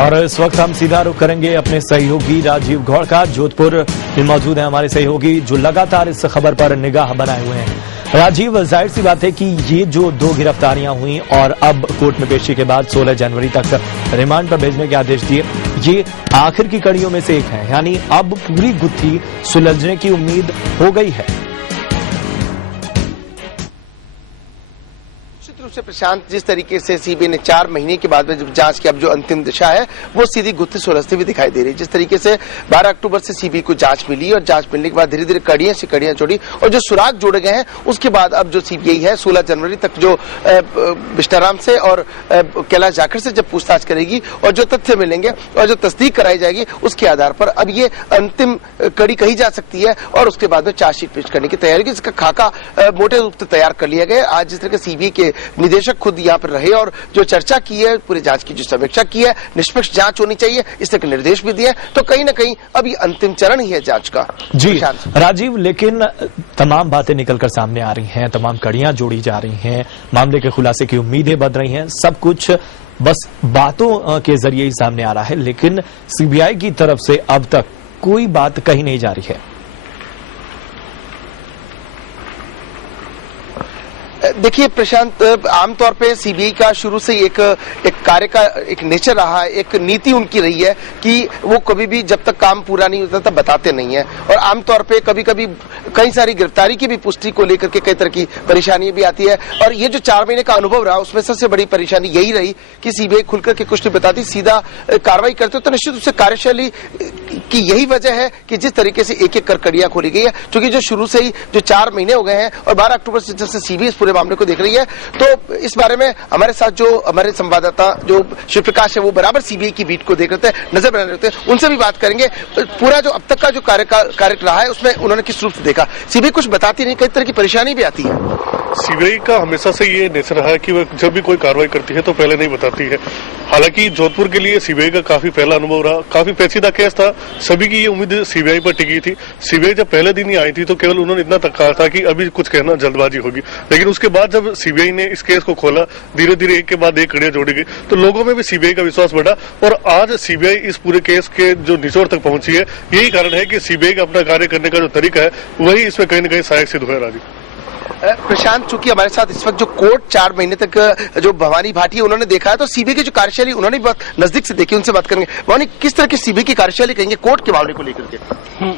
और इस वक्त हम सीधा रुख करेंगे अपने सहयोगी राजीव गौड़ का। जोधपुर में मौजूद है हमारे सहयोगी जो लगातार इस खबर पर निगाह बनाए हुए हैं। राजीव, जाहिर सी बात है कि ये जो दो गिरफ्तारियां हुई और अब कोर्ट में पेशी के बाद 16 जनवरी तक रिमांड पर भेजने के आदेश दिए, ये आखिर की कड़ियों में से एक है। यानी अब पूरी गुत्थी सुलझने की उम्मीद हो गई है। रूप से प्रशांत, जिस तरीके से सीबीआई ने 4 महीने के बाद में जब जांच की अब जो अंतिम दिशा है वो सीधी गुत्थी सुलझती हुई दिखाई दे रही है। जिस तरीके से 12 अक्टूबर से सीबीआई को जांच मिली और जांच मिलने के बाद धीरे धीरे कड़ियां से कड़ियां जोड़ी और जो सुराग जोड़े गए हैं उसके बाद अब जो सीबीआई है 16 जनवरी तक जो विष्टाराम से और कैलाश जाखड़ से जब पूछताछ करेगी और जो तथ्य मिलेंगे और जो तस्दीक कराई जाएगी उसके आधार पर अब ये अंतिम कड़ी कही जा सकती है और उसके बाद में चार्जशीट पेश करने की तैयारी की, जिसका खाका मोटे रूप से तैयार कर लिया गया। आज जिस तरह के सीबीआई के निदेशक खुद यहाँ पर रहे और जो चर्चा की है, पूरी जांच की जो समीक्षा की है, निष्पक्ष जांच होनी चाहिए, इस तरह के निर्देश भी दिए, तो कहीं ना कहीं अब ये अंतिम चरण ही है जांच का। जी राजीव, लेकिन तमाम बातें निकलकर सामने आ रही हैं, तमाम कड़ियां जोड़ी जा रही हैं, मामले के खुलासे की उम्मीदें बढ़ रही हैं, सब कुछ बस बातों के जरिए ही सामने आ रहा है, लेकिन सीबीआई की तरफ से अब तक कोई बात कही नहीं जा रही है। देखिए प्रशांत, आमतौर पे सीबीआई का शुरू से एक कार्य का एक नेचर रहा है, एक नीति उनकी रही है कि वो कभी भी जब तक काम पूरा नहीं होता तब बताते नहीं है। और आमतौर पे कभी कभी कई सारी गिरफ्तारी की भी पुष्टि को लेकर के कई तरह की परेशानी भी आती है। और ये जो 4 महीने का अनुभव रहा उसमें सबसे बड़ी परेशानी यही रही कि सीबीआई खुलकर के कुछ नहीं बताती, सीधा कार्रवाई करते हो। तो निश्चित रूप से कार्यशैली की यही वजह है कि जिस तरीके से एक एक कर कड़ियां खोली गई है, क्योंकि जो शुरू से ही जो 4 महीने हो गए हैं और 12 अक्टूबर से जब से सीबीआई पूरे मामले को देख रही है, तो इस बारे में हमारे साथ जो हमारे संवाददाता जो शिव प्रकाश है वो बराबर सीबीआई की बीट को देख रहे थे, नजर बनाए रहते हैं, उनसे भी बात करेंगे। पूरा जो अब तक का जो कार्य रहा है उसमें उन्होंने किस रूप से देखा। सीबीआई कुछ बताती नहीं, कई तरह की परेशानी भी आती है। सीबीआई का हमेशा से ये नेचर रहा है कि वो जब भी कोई कार्रवाई करती है तो पहले नहीं बताती है। हालांकि जोधपुर के लिए सीबीआई का काफी पहला अनुभव रहा, काफी पेचीदा केस था, सभी की ये उम्मीद सीबीआई पर टिकी थी। सीबीआई जब पहले दिन ही आई थी तो केवल उन्होंने इतना तक कहा था कि अभी कुछ कहना जल्दबाजी होगी, लेकिन उसके बाद जब सीबीआई ने इस केस को खोला, धीरे धीरे एक के बाद एक कड़ियां जोड़ी गई, तो लोगों में भी सीबीआई का विश्वास बढ़ा और आज सीबीआई इस पूरे केस के जो निचोड़ तक पहुंची है, यही कारण है कि सीबीआई का अपना कार्य करने का जो तरीका है वही इसमें कहीं न कहीं सहायक सिद्ध हुआ। राजीव प्रशांत, चूंकि हमारे साथ इस वक्त जो कोर्ट 4 महीने तक जो भवानी भाटी उन्होंने देखा है, तो सीबीआई की जो कार्यशैली उन्होंने भी बहुत नजदीक से देखी, उनसे बात करेंगे। भवानी, किस तरह की सीबीआई की कार्यशैली कहेंगे कोर्ट के मामले को लेकर के?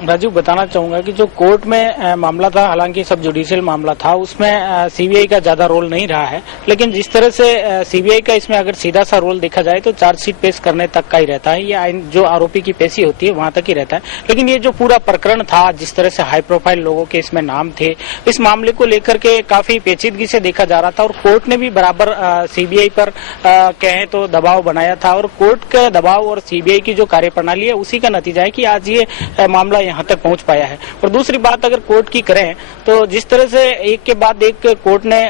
राजीव, बताना चाहूंगा कि जो कोर्ट में मामला था, हालांकि सब जुडिशियल मामला था, उसमें सीबीआई का ज्यादा रोल नहीं रहा है, लेकिन जिस तरह से सीबीआई का इसमें अगर सीधा सा रोल देखा जाए तो चार्जशीट पेश करने तक का ही रहता है, या जो आरोपी की पेशी होती है वहां तक ही रहता है। लेकिन ये जो पूरा प्रकरण था, जिस तरह से हाई प्रोफाइल लोगों के इसमें नाम थे, इस मामले को लेकर के काफी पेचीदगी से देखा जा रहा था और कोर्ट ने भी बराबर सीबीआई पर कहें तो दबाव बनाया था। और कोर्ट का दबाव और सीबीआई की जो कार्यप्रणाली है उसी का नतीजा है कि आज ये मामला यहाँ तक पहुंच पाया है। और दूसरी बात अगर कोर्ट की करें तो जिस तरह से एक के बाद एक कोर्ट ने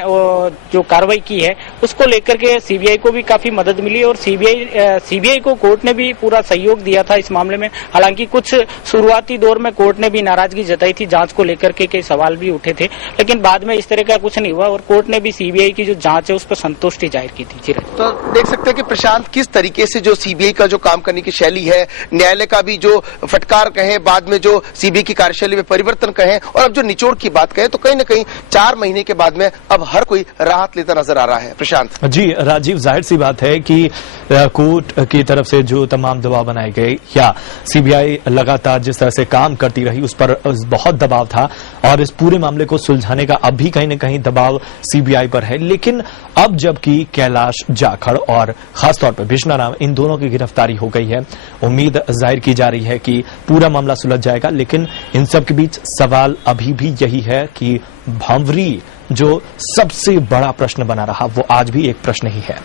जो कार्रवाई की है उसको लेकर के सीबीआई को भी काफी मदद मिली और सीबीआई को कोर्ट ने भी पूरा सहयोग दिया था इस मामले में। हालांकि कुछ शुरुआती दौर में कोर्ट ने भी नाराजगी जताई थी, जांच को लेकर के कई सवाल भी उठे थे, लेकिन बाद में इस तरह का कुछ नहीं हुआ और कोर्ट ने भी सीबीआई की जो जांच है उस पर संतुष्टि जाहिर की थी। तो देख सकते हैं कि प्रशांत, किस तरीके से जो सीबीआई का जो काम करने की शैली है, न्यायालय का भी जो फटकार कहें, बाद में जो सीबीआई की कार्यशैली में परिवर्तन कहें और अब जो निचोड़ की बात कहें, तो कहीं न कहीं 4 महीने के बाद में अब हर कोई राहत लेता नजर आ रहा है। प्रशांत जी राजीव, जाहिर सी बात है कि कोर्ट की तरफ से जो तमाम दबाव बनाए गए या सीबीआई लगातार जिस तरह से काम करती रही उस पर बहुत दबाव था और इस पूरे मामले को सुलझाने का अब भी कहीं न कहीं दबाव सीबीआई पर है। लेकिन अब जबकि कैलाश जाखड़ और खासतौर पर विष्टाराम, इन दोनों की गिरफ्तारी हो गई है, उम्मीद जाहिर की जा रही है कि पूरा मामला सुलझ जाएगा। लेकिन इन सब के बीच सवाल अभी भी यही है कि भंवरी जो सबसे बड़ा प्रश्न बना रहा वो आज भी एक प्रश्न ही है।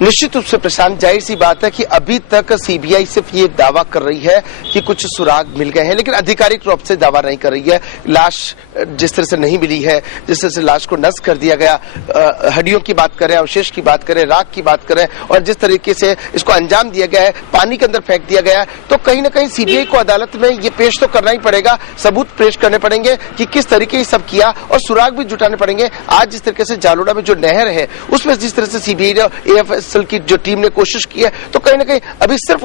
निश्चित रूप से प्रशांत, जाहिर सी बात है कि अभी तक सीबीआई सिर्फ ये दावा कर रही है कि कुछ सुराग मिल गए हैं, लेकिन आधिकारिक रूप से दावा नहीं कर रही है। लाश जिस तरह से नहीं मिली है, जिस तरह से लाश को नष्ट कर दिया गया, हड्डियों की बात करें, अवशेष की बात करें, राख की बात करें, और जिस तरीके से इसको अंजाम दिया गया है, पानी के अंदर फेंक दिया गया है, तो कहीं ना कहीं सीबीआई को अदालत में ये पेश तो करना ही पड़ेगा, सबूत पेश करने पड़ेंगे कि किस तरीके से सब किया, और सुराग भी जुटाने पड़ेंगे। आज जिस तरीके से जालोड़ा में जो नहर है उसमें जिस तरह से सीबीआई और एएफएसएल की जो टीम ने कोशिश की है, तो कहीं ना कहीं अभी सिर्फ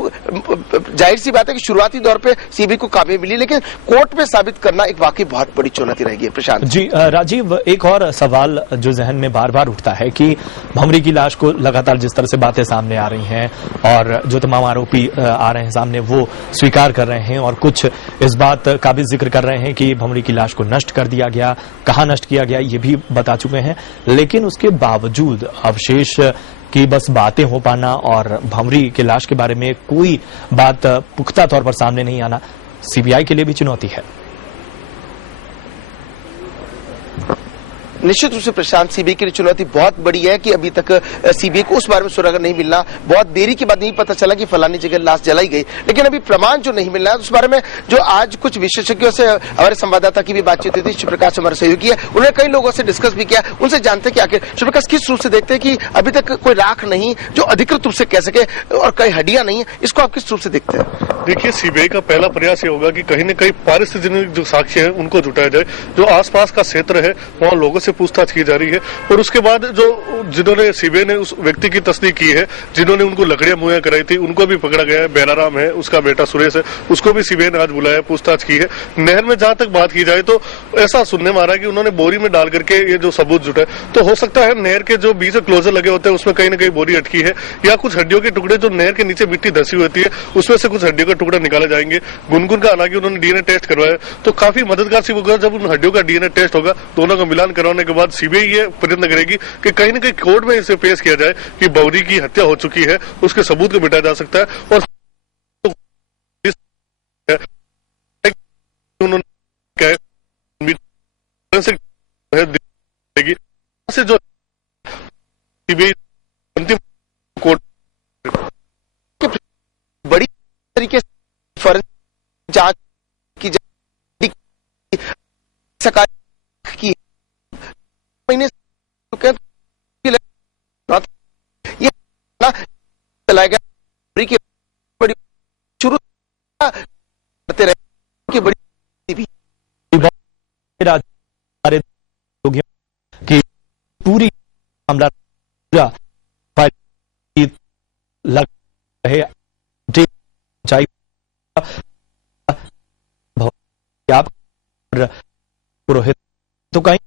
जाहिर सी बात है कि शुरुआती दौर पे सीबीआई को कामयाबी मिली, लेकिन कोर्ट में साबित करना एक वाकई बहुत बड़ी चुनौती रहेगी। प्रशांत जी, राजीव, एक और सवाल जो जहन में बार बार उठता है कि भंवरी की लाश को लगातार जिस तरह से बातें सामने आ रही हैं और जो तमाम आरोपी आ रहे हैं सामने वो स्वीकार कर रहे हैं, और कुछ इस बात का भी जिक्र कर रहे हैं कि भंवरी की लाश को नष्ट कर दिया गया, कहां नष्ट किया गया ये भी बता चुके हैं, लेकिन उसके बावजूद अवशेष की बस बातें हो पाना और भंवरी के लाश के बारे में कोई बात पुख्ता तौर पर सामने नहीं आना सीबीआई के लिए भी चुनौती है। निश्चित रूप से प्रशांत, सीबीआई की चुनौती बहुत बड़ी है कि अभी तक सीबीआई को उस बारे में सुराग नहीं मिलना, बहुत देरी के बाद नहीं पता चला कि फलानी जगह लाश जलाई गई, लेकिन अभी प्रमाण जो नहीं मिल रहा है उस बारे में जो आज कुछ विशेषज्ञों से हमारे संवाददाता की भी बातचीत हुई थी, शिवप्रकाश हमारे सहयोगी है, उन्होंने कई लोगों से डिस्कस भी किया, उनसे जानते कि आखिर शिवप्रकाश किस रूप से देखते हैं कि अभी तक कोई राख नहीं जो अधिकृत रूप से कह सके और कई हड्डियां नहीं है, इसको आप किस रूप से देखते हैं? देखिए, सीबीआई का पहला प्रयास ये होगा कि कहीं न कहीं पारिस्थितिक जो साक्ष्य है उनको जुटाया जाए, जो आसपास का क्षेत्र है वहां लोगों से पूछताछ की जा रही है, और उसके बाद जो जिन्होंने सीबीआई ने उस व्यक्ति की तस्दीक की है, जिन्होंने उनको लकड़ियां मुहैया कराई थी, उनको भी पकड़ा गया है। बेराराम है, उसका बेटा सुरेश है, उसको भी सीबीआई ने आज बुलाया, पूछताछ की है। नहर में जहां तक बात की जाए तो ऐसा सुनने में आ रहा है कि उन्होंने बोरी में डाल करके ये जो सबूत जुटाए, तो हो सकता है नहर के जो बीच में क्लोजर लगे होते हैं उसमें कहीं ना कहीं बोरी अटकी है, या कुछ हड्डियों के टुकड़े जो नहर के नीचे मिट्टी धसी होती है उसमें से कुछ हड्डियों का टुकड़ा निकाले जाएंगे। गुनगुन का हालांकि उन्होंने डीएनए टेस्ट करवाया, तो काफी मददगार सिर्फ होगा जब उन हड्डियों का डीएनए टेस्ट होगा, दोनों का मिलान करवाने के बाद सीबीआई ये प्रयत्न करेगी कि कहीं न कहीं कोर्ट में इसे पेश किया जाए कि भंवरी की हत्या हो चुकी है, उसके सबूत को मिटाया जा सकता है, और उन्होंने से जो सीबीआई अंतिम कोर्ट बड़ी तरीके से जांच की की महीने ये चलाया गया की बड़ी शुरू करते रहे कि बड़ी की पूरी मामला लग रहे आप पुरोहित तो कहीं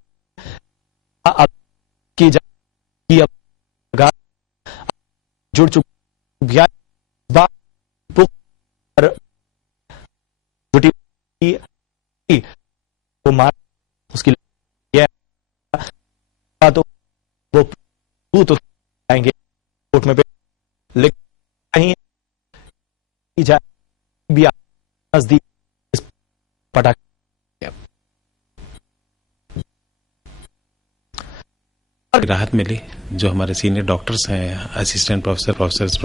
की जा जुड़ चुकी को मार उसकी तो वो तो आएंगे कोर्ट में, लेकिन कहीं जाए भी नजदीक पटाखे राहत मिली। जो हमारे सीनियर डॉक्टर्स हैं, असिस्टेंट प्रोफेसर